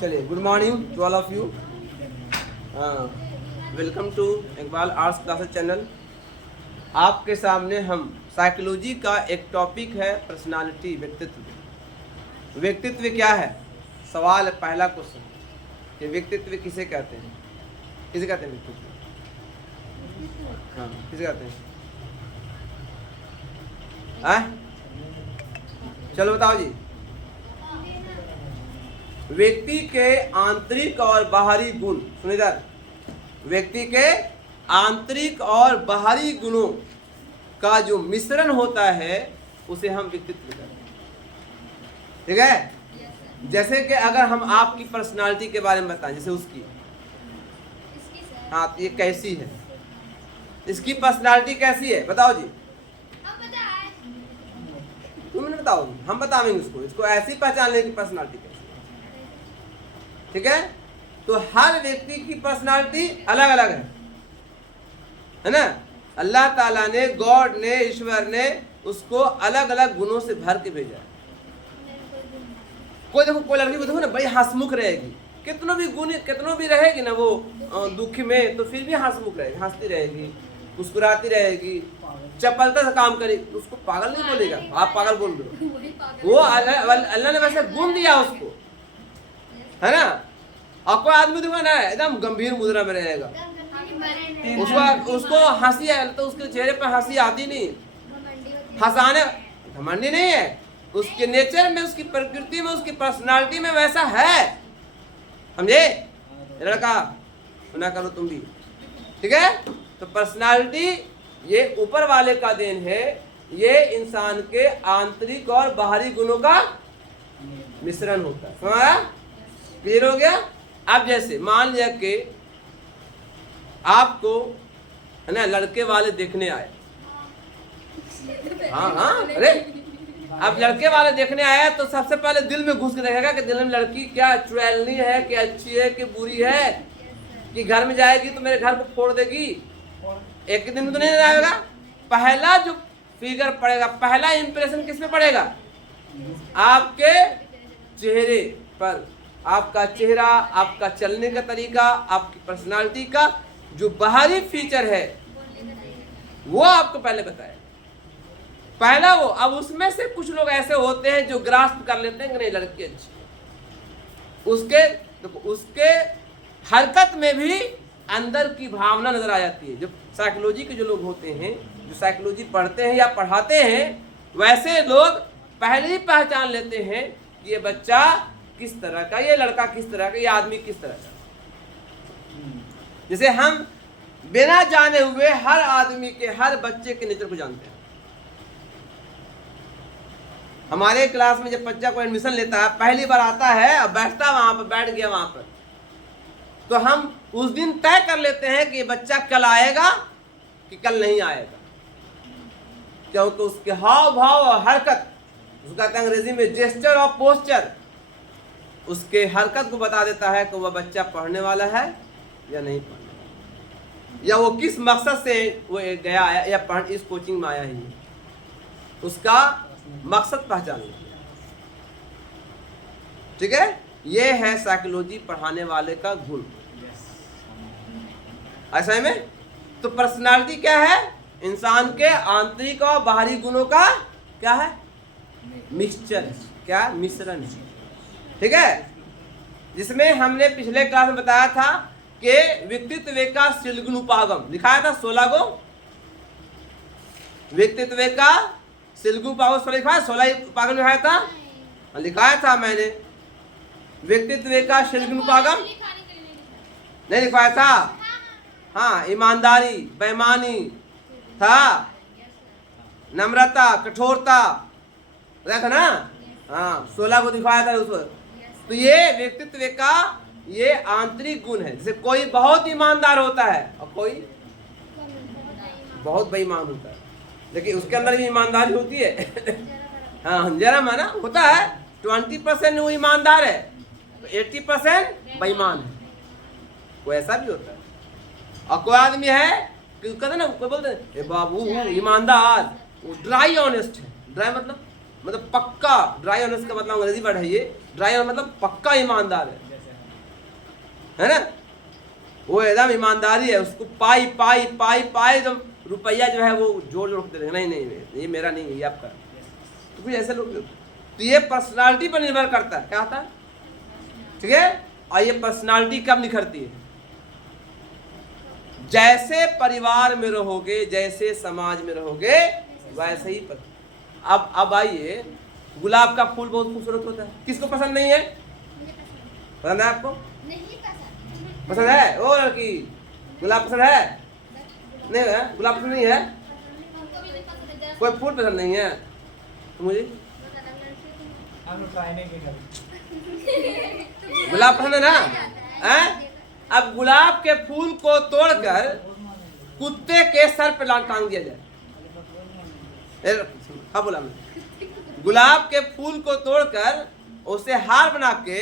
चलिए, good morning to all of you. Welcome to Iqbal arts classes channel. आपके सामने हम साइकोलॉजी का एक टॉपिक है पर्सनालिटी, व्यक्तित्व। व्यक्तित्व क्या है? सवाल है, पहला क्वेश्चन कि व्यक्तित्व किसे कहते हैं? किसे कहते हैं व्यक्तित्व? हाँ, किसे कहते हैं? चलो बताओ जी। व्यक्ति के आंतरिक और बाहरी गुण, सुनिए इधर, व्यक्ति के आंतरिक और बाहरी गुणों का जो मिश्रण होता है उसे हम व्यक्तित्व कहते हैं। ठीक है? जैसे कि अगर हम आपकी पर्सनालिटी के बारे में बताएं, जैसे उसकी, हाँ, तो ये कैसी है, इसकी पर्सनालिटी कैसी है, बताओ जी। तुम नहीं बताओगी, हम बताएंगे उसको। इसको ऐसी पहचान लें कि पर्सनालिटी कैसी है। ठीक है? तो हर व्यक्ति की पर्सनालिटी अलग अलग है ना? अल्लाह ताला ने, गॉड ने, ईश्वर ने उसको अलग अलग गुणों से भर के भेजा है। कोई देखो, कोई लड़की को देखो ना, बड़ी हंसमुख रहेगी, कितनों भी गुण, कितनों भी रहेगी ना वो दुख में, तो फिर भी हंसमुख रहेगी, हंसती रहेगी, मुस्कुराती रहेगी, चपलता से काम करेगी। उसको पागल नहीं बोलेगा, आप पागल बोल रहे हो। वो अल्लाह ने वैसे गुण दिया उसको, है ना? और कोई आदमी देखो ना, एकदम गंभीर मुद्रा में रहेगा, उसको हंसी है तो उसके चेहरे पर हंसी आती नहीं, हंसाने, घमंडी नहीं है, उसके नेचर में, उसकी प्रकृति में, उसकी पर्सनालिटी में वैसा है। समझे? लड़का ना करो तुम भी। ठीक है? तो पर्सनालिटी ये ऊपर वाले का देन है, ये इंसान के आंतरिक और बाहरी गुणों का मिश्रण होता है। समझा? क्लियर हो गया? अब जैसे मान लिया कि आपको, है ना, लड़के वाले देखने आए, हाँ, अरे अब लड़के वाले देखने आया तो सबसे पहले दिल में घुस के देखेगा कि दिल में लड़की क्या चुड़ैलनी है, कि अच्छी है, कि बुरी है, कि घर में जाएगी तो मेरे घर को फोड़ देगी। एक दिन में तो नहीं आएगा। पहला जो फिगर पड़ेगा, पहला इंप्रेशन किस पे पड़ेगा? आपके चेहरे पर। आपका चेहरा, आपका चलने का तरीका, आपकी पर्सनालिटी का जो बाहरी फीचर है वो आपको पहले बताए, पहला वो। अब उसमें से कुछ लोग ऐसे होते हैं जो ग्रास्प कर लेते हैं कि नहीं लड़की अच्छी है, उसके हरकत में भी अंदर की भावना नजर आ जाती है। जो साइकोलॉजी के जो लोग होते हैं, जो साइकोलॉजी पढ़ते हैं या पढ़ाते हैं, वैसे लोग पहले ही पहचान लेते हैं कि ये बच्चा किस तरह का, ये लड़का किस तरह का, ये आदमी किस तरह का। जैसे हम बिना जाने हुए हर आदमी के, हर बच्चे के नेचर को जानते हैं। हमारे क्लास में जब बच्चा को एडमिशन लेता है, पहली बार आता है और बैठता वहां पर, बैठ गया वहां पर, तो हम उस दिन तय कर लेते हैं कि ये बच्चा कल आएगा कि कल नहीं आएगा, क्योंकि उसके हाव भाव और हरकत, उसको कहते हैं अंग्रेजी में जेस्चर और पोस्चर, उसके हरकत को बता देता है कि वह बच्चा पढ़ने वाला है या नहीं पढ़ने वाला, या वो किस मकसद से वो गया है, या पढ़ इस कोचिंग में आया ही है, उसका मकसद पहचान लिया। ठीक है? ये है साइकोलॉजी पढ़ाने वाले का गुण। ऐसा है में? तो पर्सनालिटी क्या है? इंसान के आंतरिक और बाहरी गुणों का क्या है? मिक्सचर। क्या? मिश्रण। ठीक है? जिसमें हमने पिछले क्लास में बताया था कि व्यक्तित्व का सिलगुण उपागम लिखाया था, 16 गो व्यक्तित्व का सिलगुण उपागम, 16 उपागम लिखाया था, लिखाया था मैंने। व्यक्तित्व का सिलगुण उपागम नहीं लिखाया था? हाँ, ईमानदारी, बेईमानी था, नम्रता, कठोरता था ना? हाँ, 16 को दिखाया था उस। तो ये व्यक्तित्व का ये आंतरिक गुण है। जैसे कोई बहुत ईमानदार होता है और कोई बहुत बेईमान होता है, लेकिन उसके अंदर भी ईमानदारी होती है। हाँ, जरा माना होता है, 20% वो ईमानदार है, 80% बेईमान है। कोई ऐसा भी होता है। और कोई आदमी है कि कहते ना, कोई बोलते हैं बाबू ईमानदार, वो ड्राई ऑनेस्ट है। ड्राई मतलब पक्का, ड्राई ऑनेस्ट का मतलब अंग्रेजी वर्ड है ये। ड्राई मतलब पक्का ईमानदार है। है ना, वो एकदम ईमानदारी है, उसको पाई पाई पाई पाई एकदम रुपया जो है वो जोड़ जोड़ के देंगे, नहीं नहीं ये मेरा नहीं है, ये आपका। तो कुछ ऐसे लोग, तो ये पर्सनालिटी पर निर्भर करता है, क्या होता है, ठीक है। और ये पर्सनालिटी कब निखरती है, जैसे परिवार में रहोगे, जैसे समाज में रहोगे, वैसे ही अब आइए, गुलाब का फूल बहुत खूबसूरत होता है, किसको पसंद नहीं है, पसंद है आपको, पसंद है, ओ लड़की गुलाब पसंद है, नहीं है, गुलाब पसंद नहीं है, कोई फूल पसंद नहीं है, तो मुझे गुलाब पसंद है ना, है? अब गुलाब के फूल को तोड़कर कुत्ते के सर पे टांग दिया जाए, हाँ बोला मैं, गुलाब के फूल को तोड़कर उसे हार बना के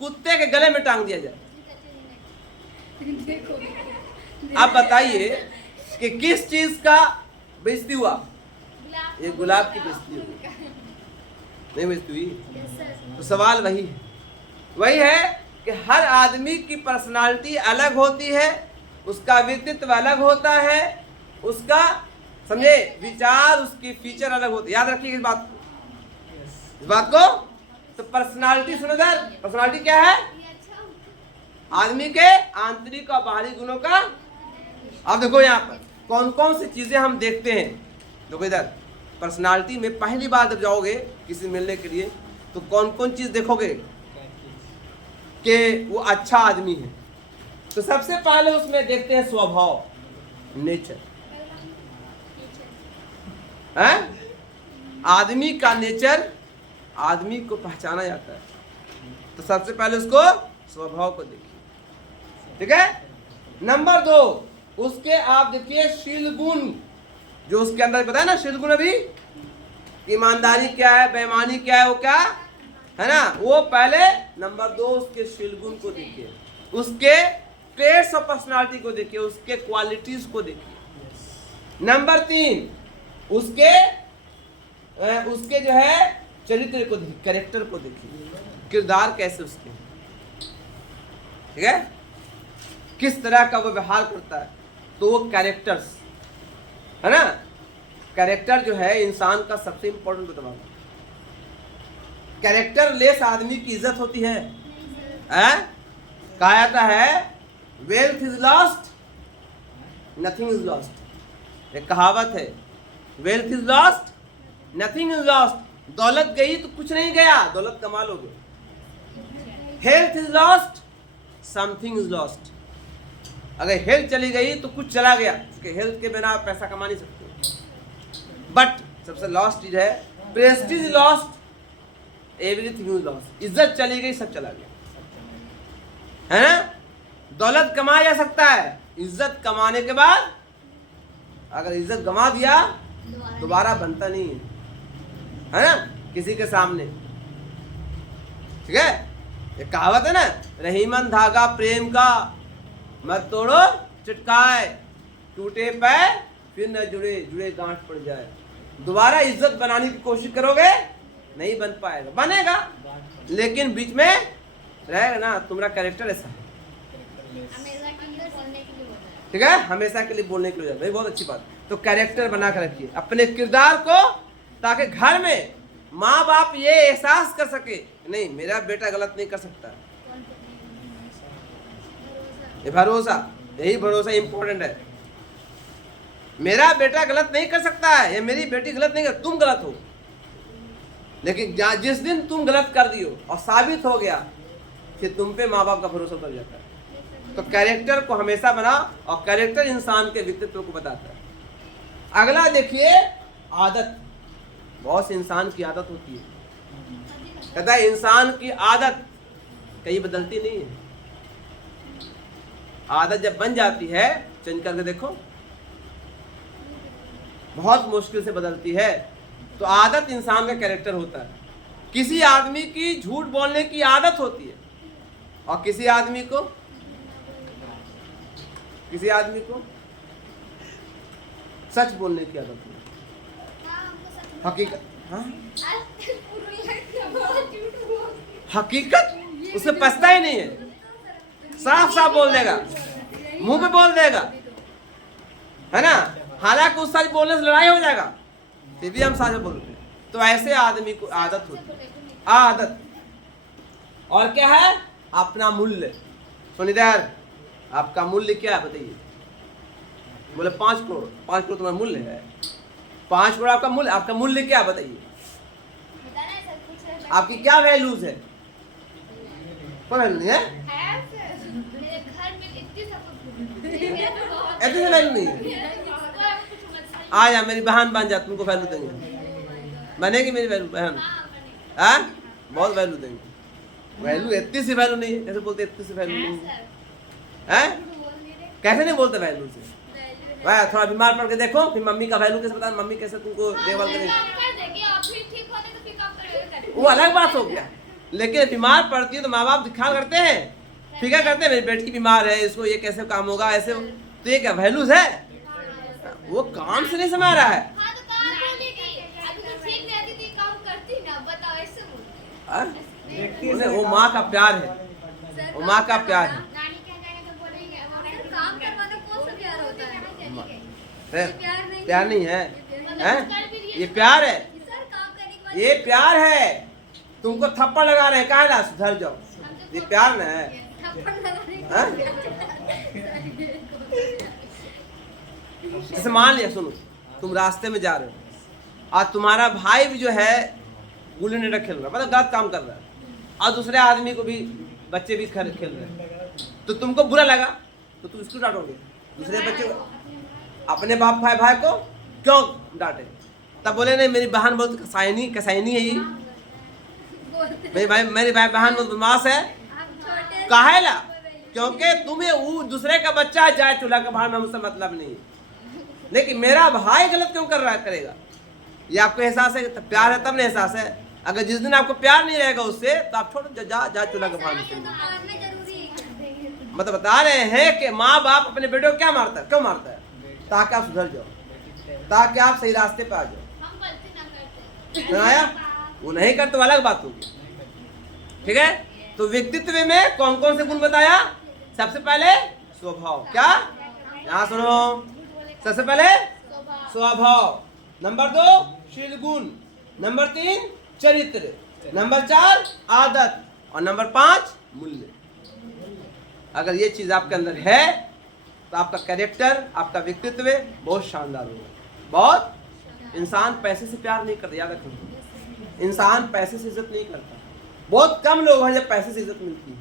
कुत्ते के गले में टांग दिया जाए, आप बताइए कि किस चीज का बेइज्जती हुआ, ये गुलाब की बेइज्जती हुई, नहीं बेइज्जती हुई। तो सवाल वही है कि हर आदमी की पर्सनालिटी अलग होती है, उसका व्यक्तित्व अलग होता है, उसका समझे विचार, उसकी फीचर अलग होते, याद रखिए इस बात को। तो पर्सनालिटी सुनो सर, पर्सनालिटी क्या है, आदमी के आंतरिक और बाहरी गुणों का। अब देखो यहाँ पर कौन कौन सी चीजें हम देखते हैं, देखो इधर पर्सनालिटी में पहली बार जब जाओगे किसी मिलने के लिए, तो कौन कौन चीज देखोगे कि वो अच्छा आदमी है। तो सबसे पहले उसमें देखते हैं स्वभाव, नेचर, है आदमी का नेचर, आदमी को पहचाना जाता है। तो सबसे पहले उसको स्वभाव को देखिए, ठीक है। नंबर 2 उसके आप देखिए शील गुण, जो उसके अंदर बताया ना शील गुण, अभी ईमानदारी क्या है, बेईमानी क्या है, वो क्या है ना, वो पहले नंबर 2 उसके शील गुण को देखिए, उसके ट्रेट्स ऑफ पर्सनालिटी को देखिए, उसके क्वालिटीज को देखिए। नंबर 3 उसके जो है चरित्र को देखिए, कैरेक्टर को देखिए, किरदार कैसे उसके, ठीक है, किस तरह का वो व्यवहार करता है। तो वो कैरेक्टर्स है ना, कैरेक्टर जो है इंसान का सबसे इंपॉर्टेंट बदलाव। कैरेक्टर लेस आदमी की इज्जत होती है, कहा जाता है wealth is lost nothing is lost, एक कहावत है, wealth is lost nothing is lost, दौलत गई तो कुछ नहीं गया, दौलत कमा लोगे। Health is lost something is lost, अगर हेल्थ चली गई तो कुछ चला गया, क्योंकि हेल्थ के बिना आप पैसा कमा नहीं सकते। बट सबसे लॉस्ट चीज है Prestige lost everything is lost, इज्जत चली गई सब चला गया, है ना। दौलत कमाया जा सकता है, इज्जत कमाने के बाद अगर इज्जत गंवा दिया दोबारा बनता नहीं है ना किसी के सामने, ठीक है। ये कहावत है ना, रहीमन धागा प्रेम का मत तोड़ो चिटकाए, टूटे पैर फिर न जुड़े, जुड़े गांठ पड़ जाए। दोबारा इज्जत बनाने की कोशिश करोगे नहीं बन पाएगा, बनेगा लेकिन बीच में रहेगा ना, तुम्हारा कैरेक्टर ऐसा है, ठीक है, हमेशा के लिए बोलने के लिए भाई, बहुत अच्छी बात। तो कैरेक्टर बना कर रखिए अपने किरदार को, ताकि घर में माँ बाप ये एहसास कर सके नहीं मेरा बेटा गलत नहीं कर सकता। ये भरोसा, यही भरोसा इंपॉर्टेंट है, मेरा बेटा गलत नहीं कर सकता है, या मेरी बेटी गलत नहीं कर, तुम गलत हो, लेकिन जिस दिन तुम गलत कर दियो और साबित हो गया, फिर तुम पे माँ बाप का भरोसा उतर जाता है। तो कैरेक्टर को हमेशा बना, और कैरेक्टर इंसान के व्यक्तित्व को बताता है। अगला देखिए आदत, बहुत से इंसान की आदत होती है, कहता है इंसान की आदत कहीं बदलती नहीं है, आदत जब बन जाती है चेंज करके देखो बहुत मुश्किल से बदलती है। तो आदत इंसान का कैरेक्टर होता है। किसी आदमी की झूठ बोलने की आदत होती है, और किसी आदमी को सच बोलने की आदत होती है। हकीकत, हाँ हकीकत उसमें पछता ही नहीं है, साफ साफ बोल देगा, मुंह पे बोल देगा, है ना। हालांकि उस साथ बोलने से लड़ाई हो जाएगा, फिर भी हम साथ बोलते हैं। तो ऐसे आदमी को आदत होती है, आदत। और क्या है? अपना मूल्य। सुनिधर, आपका मूल्य क्या है बताइए? बोले 5 करोड़। 5 करोड़ तुम्हारा मूल्य है? 5 करोड़ आपका मूल्य, आपका मूल्य क्या बताइए? आपकी क्या वैल्यूज है? कोई वैल्यू नहीं है, ऐसे वैल्यू नहीं है। आ जा, मेरी बहन बन जा, तुमको वैल्यू देंगे, बनेगी मेरी वैल्यू बहन, हाँ बहुत वैल्यू देंगे। वैल्यू इतनी सी वैल्यू नहीं है, कैसे बोलते इतनी सी वैल्यू नहीं है? कैसे नहीं बोलते वैल्यू से? वह थोड़ा बीमार पड़ के देखो, फिर मम्मी का वैल्यू कैसे बता, मम्मी कैसे तुमको देखभाल करेगी, वो अलग बात हो गया। लेकिन बीमार पड़ती है तो माँ बाप ख्याल करते हैं, फिक्र करते हैं, मेरी बेटी बीमार है, इसको ये कैसे काम होगा, ऐसे। तो ये क्या वैल्यूज है? वो काम से नहीं समझ रहा है। वो माँ का प्यार है, वो माँ का प्यार है। प्यार नहीं है, हैं? ये प्यार है, ये प्यार है। तुमको थप्पड़ लगा रहे हैं, काहे ला? सुधर जाओ, ये प्यार न है। जैसे मान लिया, सुनो, तुम रास्ते में जा रहे हो और तुम्हारा भाई भी जो है गुल्ली डंडा खेल रहा है, मतलब गलत काम कर रहा है, और दूसरे आदमी को भी, बच्चे भी खेल रहे हैं, तो तुमको बुरा लगा तो तुम इसको डांटोगे। दूसरे बच्चे को, अपने बाप भाई को क्यों डांटे? तब बोले नहीं, मेरी बहन बहुत कसाईनी है, ये मेरी बहन बहुत बदमाश है। काहे ला? क्योंकि तुम्हें वो दूसरे का बच्चा जाए चूल्हा का भाड़ में, मुझसे मतलब नहीं है। लेकिन मेरा भाई गलत क्यों कर रहा करेगा? ये आपको एहसास है? प्यार है तब नहीं एहसास है। अगर जिस दिन आपको प्यार नहीं रहेगा उससे, तो आप छोड़ जा चूल्हा का भाड़ में। मतलब बता रहे हैं कि माँ बाप अपने बेटे को क्या मारता है, क्यों मारता है? ताकि आप सुधर जाओ, ताकि आप सही रास्ते पे आ जाओ। वो नहीं करते, अलग बात होगी, ठीक है। तो व्यक्तित्व में कौन कौन से गुण बताया? सबसे पहले स्वभाव। क्या? यहाँ सुनो, सबसे पहले स्वभाव, नंबर 2 शील गुण, नंबर 3 चरित्र, नंबर 4 आदत, और नंबर 5 मूल्य। अगर ये चीज आपके अंदर है तो आपका कैरेक्टर, आपका व्यक्तित्व बहुत शानदार होगा। बहुत इंसान पैसे से प्यार नहीं करता, याद रखना, इंसान पैसे से इज्जत नहीं करता। बहुत कम लोग हैं जब पैसे से इज्जत मिलती है।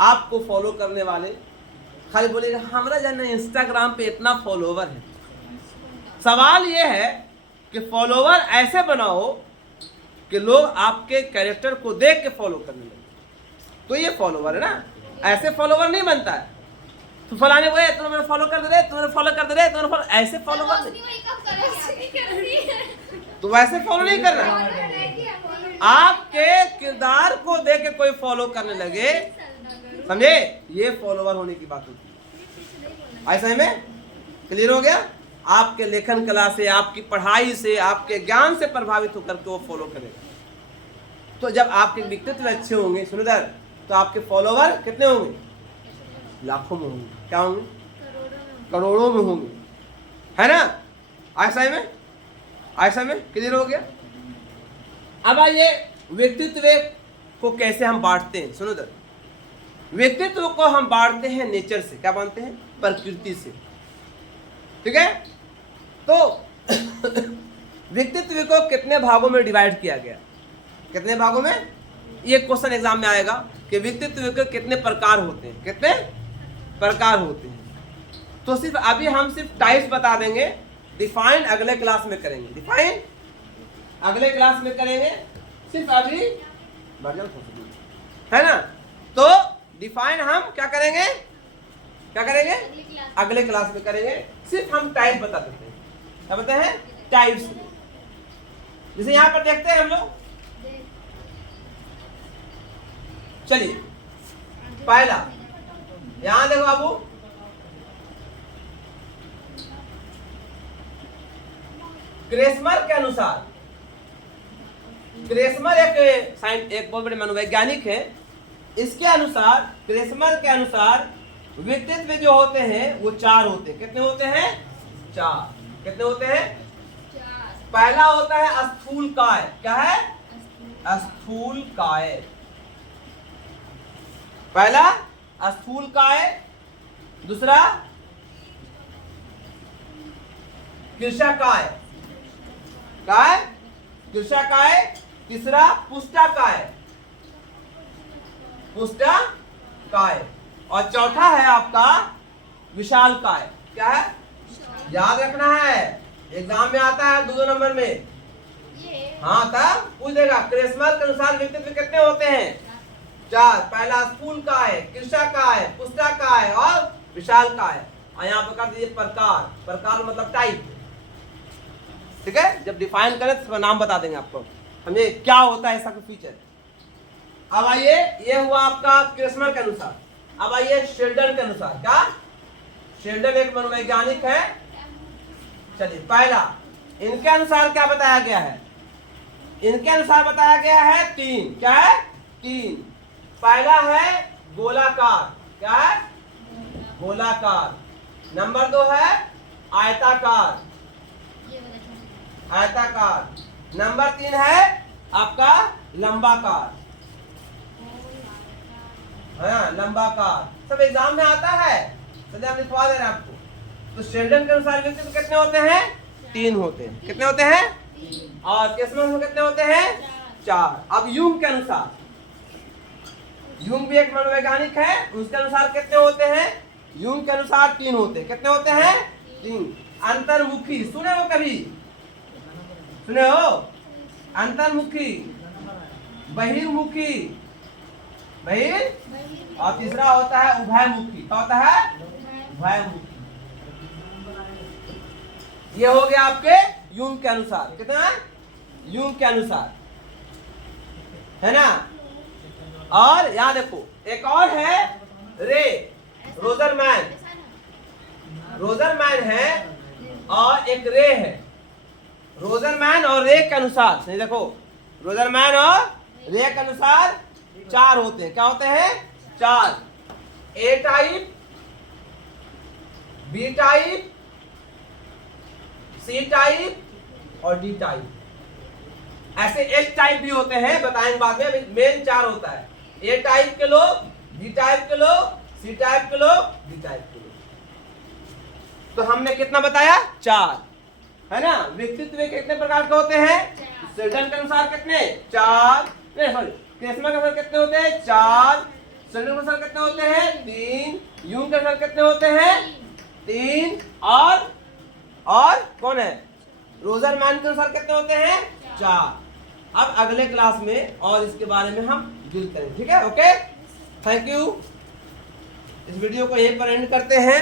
आपको फॉलो करने वाले खाली बोलेगा हमारा जाना इंस्टाग्राम पे इतना फॉलोवर है। सवाल ये है कि फॉलोवर ऐसे बनाओ कि लोग आपके कैरेक्टर को देख के फॉलो करने लगे, तो ये फॉलोवर है ना। ऐसे फॉलोवर नहीं बनता है तो फलाने बोले तुम मेरे फॉलो कर दे रहे, तुम्हें फॉलो कर दे रहे, तुम्हें फॉलो, ऐसे फॉलोवर तो वैसे फॉलो नहीं करना। आपके किरदार को देख के कोई फॉलो करने लगे, समझे, ये फॉलोवर होने की बात होती है। ऐसा में क्लियर हो गया? आपके लेखन कला से, आपकी पढ़ाई से, आपके ज्ञान से प्रभावित होकर के वो फॉलो करेगा। तो जब आपके व्यक्तित्व अच्छे होंगे सुनिधर, तो आपके फॉलोवर कितने होंगे? लाखों में होंगे। क्या होंगे? करोड़ों में होंगे, है ना। ऐसा में, ऐसा में क्लियर हो गया। अब आइए व्यक्तित्व को कैसे हम बांटते हैं। सुनो इधर, व्यक्तित्व को हम बांटते हैं नेचर से। क्या बांटते हैं? प्रकृति से, ठीक है। तो व्यक्तित्व को कितने भागों में डिवाइड किया गया? कितने भागों में? ये क्वेश्चन एग्जाम में आएगा कि व्यक्तित्व के कितने प्रकार होते हैं, कितने प्रकार होते हैं। तो सिर्फ अभी हम सिर्फ टाइप्स बता देंगे, डिफाइन अगले क्लास में करेंगे। डिफाइन अगले क्लास में करेंगे, सिर्फ अभी है ना। तो डिफाइन हम क्या करेंगे, क्या करेंगे? अगले क्लास में करेंगे। सिर्फ हम टाइप बता देते हैं। क्या बताते हैं? टाइप्स। जैसे यहाँ पर देखते हैं हम लोग, चलिए पहला यहां देखो बाबू, ग्रेसमर के अनुसार, ग्रेसमर एक बहुत बड़े मनोवैज्ञानिक हैं, इसके अनुसार, क्रेस्मर के अनुसार व्यक्तित्व जो होते हैं वो 4 होते हैं। कितने होते हैं? 4। कितने होते हैं? 4। पहला होता है स्थूलकाय। क्या है? स्थूलकाय। पहला स्थूलकाय, दूसरा कृशाकाय, काय कृशाकाय, तीसरा पुष्टाकाय, पुष्टाकाय, और चौथा है आपका विशालकाय। क्या है? याद रखना है, एग्जाम में आता है 2 नंबर में। हाँ, तब पूछ देगा क्रेस्मर के अनुसार व्यक्तित्व कितने होते हैं? 4। पहला स्थूलकाय, कृशाकाय, पुष्टाकाय और विशालकाय। और यहाँ पर कर दीजिए प्रकार। प्रकार मतलब टाइप। ठीक है, जब डिफाइन करें तो नाम बता देंगे आपको, समझे क्या होता है ऐसा फीचर। अब आइए, ये हुआ आपका क्रेस्मर के अनुसार। अब आइए शेल्डन के अनुसार। क्या? शेल्डन एक मनोवैज्ञानिक है। चलिए, पहला इनके अनुसार क्या बताया गया है? इनके अनुसार बताया गया है 3। क्या है? 3। पहला है गोलाकार। क्या है? गोलाकार। नंबर 2 है आयताकार। आयताकार। नंबर 3 है आपका लंबाकार। हाँ, लंबाकार। सब एग्जाम में आता है, चलिए हम लिखवा दे रहे हैं आपको। तो शेल्डन के अनुसार व्यक्तित्व कितने होते हैं? 3 होते हैं। कितने होते हैं? और क्रेस्मर में कितने होते हैं? 4। अब यूंग के अनुसार, यूंग भी एक मनोवैज्ञानिक है, उसके अनुसार कितने होते हैं? यूंग के अनुसार 3 होते हैं। कितने होते हैं? 3। अंतर्मुखी, सुने हो कभी? सुने हो? अंतर्मुखी, बहिर्मुखी, और तीसरा होता है उभयमुखी। क्या होता है? उभयमुखी। ये हो गया आपके यूंग के अनुसार। कितना? यूंग के अनुसार, है ना। और यहां देखो, एक और है रे, रोजरमैन। रोजरमैन है और एक रे है। रोजरमैन और रे के अनुसार, नहीं देखो, रोजरमैन और रे के अनुसार 4 होते हैं। क्या होते हैं? 4। A type, B type, C type और डी टाइप। ऐसे एच टाइप भी होते हैं, बताएंगे बाद में। मेन 4 होता है। ए टाइप के लोग, बी टाइप के लोग, सी टाइप के लोग, डी टाइप के लोग। तो हमने कितना बताया? 4, है ना। व्यक्तित्व कितने प्रकार के होते हैं? शेल्डन के अनुसार कितने? 4। सॉरी, क्रेस्मर के अनुसार कितने होते हैं? 4। शेल्डन के अनुसार कितने होते हैं? 3। यूंग के अनुसार कितने होते हैं? 3। और कौन है? रोजरमैन के अनुसार कितने होते हैं? 4। अब अगले क्लास में और इसके बारे में हम डील करेंगे। ठीक है, ओके, थैंक यू। इस वीडियो को यहीं पर एंड करते हैं।